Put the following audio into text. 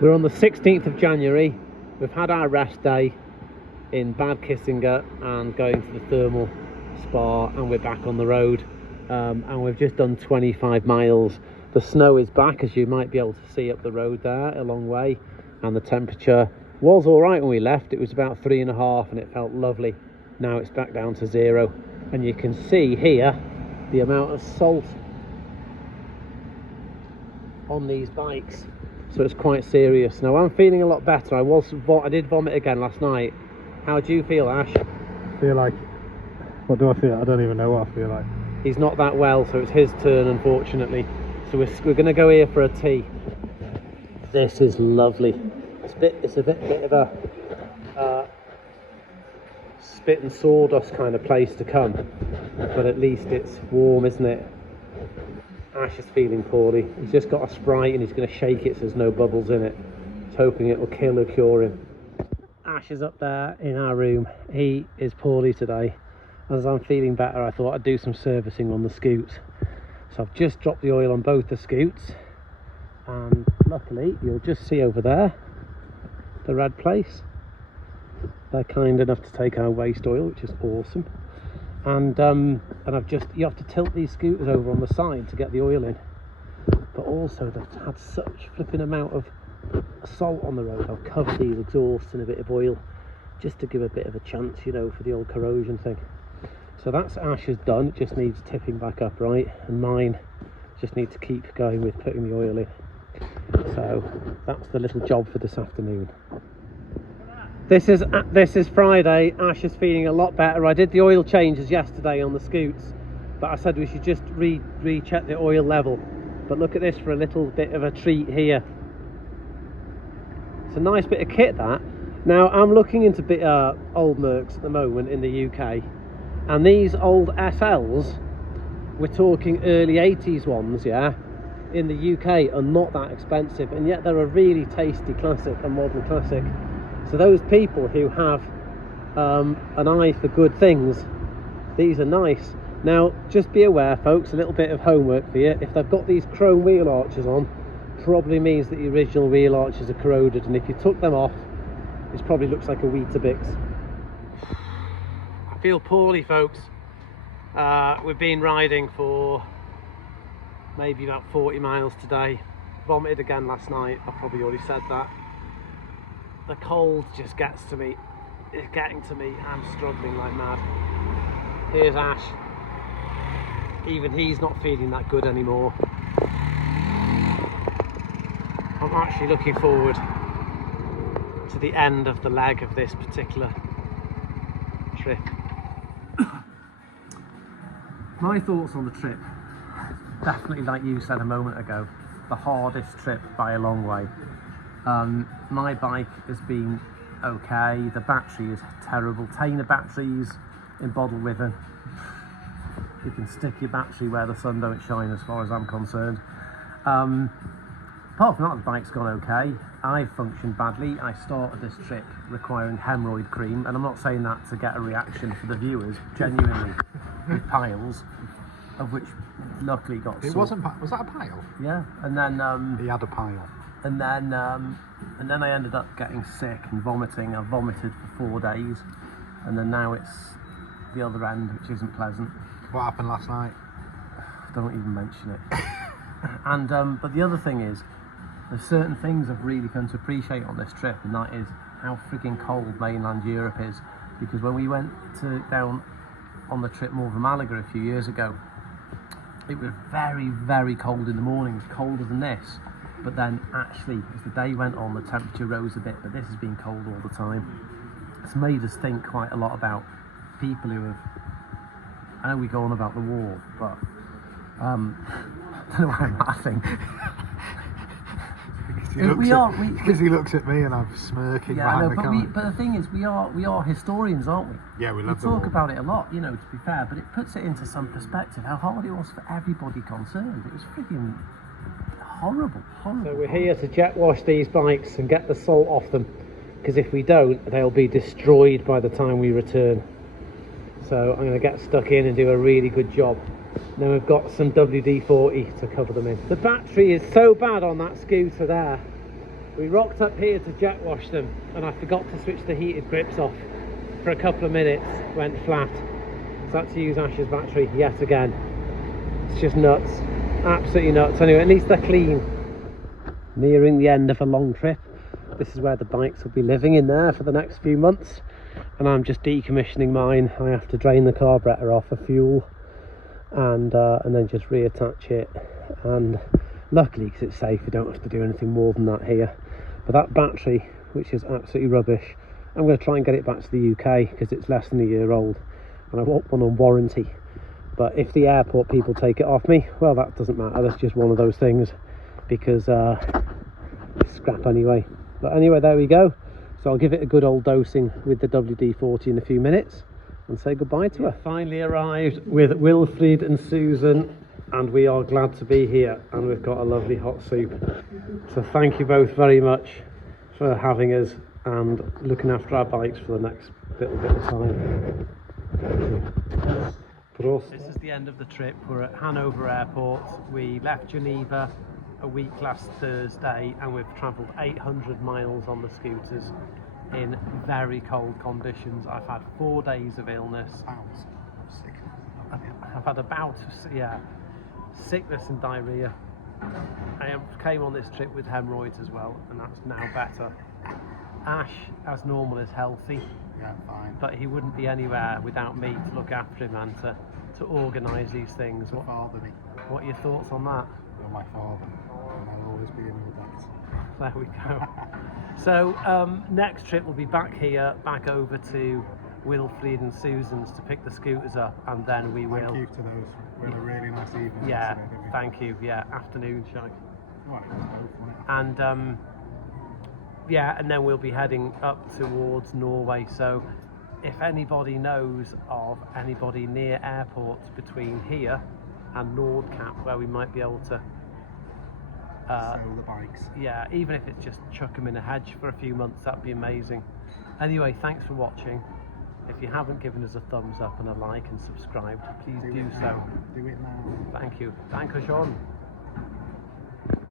We're on the 16th of January. We've had our rest day in Bad Kissinger and going to the thermal spa, and we're back on the road. And we've just done 25 miles. The snow is back, as you might be able to see up the road there a long way, and the temperature was all right when we left. It was about 3.5 and it felt lovely. Now it's back down to 0, and you can see here the amount of salt on these bikes, so it's quite serious. Now I'm feeling a lot better. I did vomit again last night. How do you feel, Ash? I feel like, what do I feel? I don't even know what I feel like. He's not that well, so it's his turn, unfortunately. So we're going to go here for a tea. This is lovely. It's a bit of a spit and sawdust kind of place to come, but at least it's warm, isn't it? Ash is feeling poorly. He's just got a Sprite and he's going to shake it so there's no bubbles in it. He's hoping it will kill or cure him. Ash is up there in our room. He is poorly today. As I'm feeling better, I thought I'd do some servicing on the scoots. So I've just dropped the oil on both the scoots, and luckily you'll just see over there the red place. They're kind enough to take our waste oil, which is awesome. And you have to tilt these scooters over on the side to get the oil in. But also they've had such flipping amount of salt on the road. I've covered these exhausts in a bit of oil just to give a bit of a chance, you know, for the old corrosion thing. So that's Ash's done. It just needs tipping back upright, and mine just need to keep going with putting the oil in. So that's the little job for this afternoon. This is Friday. Ash is feeling a lot better. I did the oil changes yesterday on the scoots, but I said we should just recheck the oil level. But look at this for a little bit of a treat here. It's a nice bit of kit, that. Now I'm looking into old Mercs at the moment in the UK, and these old SLs, we're talking early 80s ones, yeah, in the UK are not that expensive, and yet they're a really tasty classic, a modern classic. So those people who have an eye for good things, these are nice. Now just be aware, folks, a little bit of homework for you. If they've got these chrome wheel arches on, probably means that the original wheel arches are corroded, and if you took them off, it probably looks like a Weetabix. I feel poorly, folks. We've been riding for maybe about 40 miles today. Vomited again last night. I've probably already said that. The cold just gets to me. It's getting to me. I'm struggling like mad. Here's Ash. Even he's not feeling that good anymore. I'm actually looking forward to the end of the leg of this particular trip. My thoughts on the trip, definitely like you said a moment ago, the hardest trip by a long way. My bike has been okay. The battery is terrible. Tainer batteries in bottle ribbon. You can stick your battery where the sun don't shine, as far as I'm concerned. Apart from that, the bike's gone okay. I've functioned badly. I started this trip requiring hemorrhoid cream, and I'm not saying that to get a reaction for the viewers, genuinely, with piles, of which luckily got It wasn't, was that a pile? Yeah, and then he had a pile. And then I ended up getting sick and vomiting. I vomited for 4 days, and then now it's the other end, which isn't pleasant. What happened last night? Don't even mention it. And but the other thing is, there's certain things I've really come to appreciate on this trip, and that is how freaking cold mainland Europe is. Because when we went down on the trip north of Malaga a few years ago, it was very, very cold in the mornings, colder than this. But then actually, as the day went on, the temperature rose a bit, but this has been cold all the time. It's made us think quite a lot about people who have, I know we go on about the war, but I don't know why I'm laughing. Because he looks at me and I'm smirking behind the camera. But the thing is, we are historians, aren't we? Yeah, we love the war. We talk about it a lot, you know, to be fair, but it puts it into some perspective how hard it was for everybody concerned. It was freaking horrible. So we're here to jet wash these bikes and get the salt off them, because if we don't, they'll be destroyed by the time we return. So I'm going to get stuck in and do a really good job. Then we've got some WD-40 to cover them in. The battery is so bad on that scooter there. We rocked up here to jet wash them, and I forgot to switch the heated grips off for a couple of minutes, went flat. So I had to use Ash's battery yet again. It's just nuts, absolutely nuts. Anyway, at least they're clean. Nearing the end of a long trip. This is where the bikes will be living, in there for the next few months, and I'm just decommissioning mine. I have to drain the carburetor off for fuel and then just reattach it, and luckily, because it's safe, we don't have to do anything more than that here. But that battery, which is absolutely rubbish, I'm going to try and get it back to the UK because it's less than a year old and I want one on warranty. But if the airport people take it off me, well, that doesn't matter. That's just one of those things, because it's scrap anyway. But anyway, there we go. So I'll give it a good old dosing with the WD-40 in a few minutes and say goodbye to her. Finally arrived with Wilfried and Susan, and we are glad to be here, and we've got a lovely hot soup. So thank you both very much for having us and looking after our bikes for the next little bit of time. Prost. This is the end of the trip. We're at Hannover Airport. We left Geneva a week last Thursday, and we've travelled 800 miles on the scooters in very cold conditions. I've had 4 days of illness. I've had a bout of sickness and diarrhea. I came on this trip with hemorrhoids as well, and that's now better. Ash, as normal, is healthy. Yeah, fine. But he wouldn't be anywhere without me to look after him and to organise these things. What are your thoughts on that? You're my father, and I'll always be in your debt. There we go. So next trip we'll be back here, back over to Wilfried and Susan's to pick the scooters up, and then we will. Thank you to those. We had a really nice evening. Yeah, yesterday, didn't we? thank you. Yeah, afternoon, shall Well, it was both, wasn't it? and and then we'll be heading up towards Norway. So if anybody knows of anybody near airports between here and Nordkapp where we might be able to Sell the bikes. yeah, even if it's just chuck them in a hedge for a few months, that'd be amazing. Anyway, thanks for watching. If you haven't given us a thumbs up and a like and subscribed, please do so. Do it now. Thank you. Danke schon.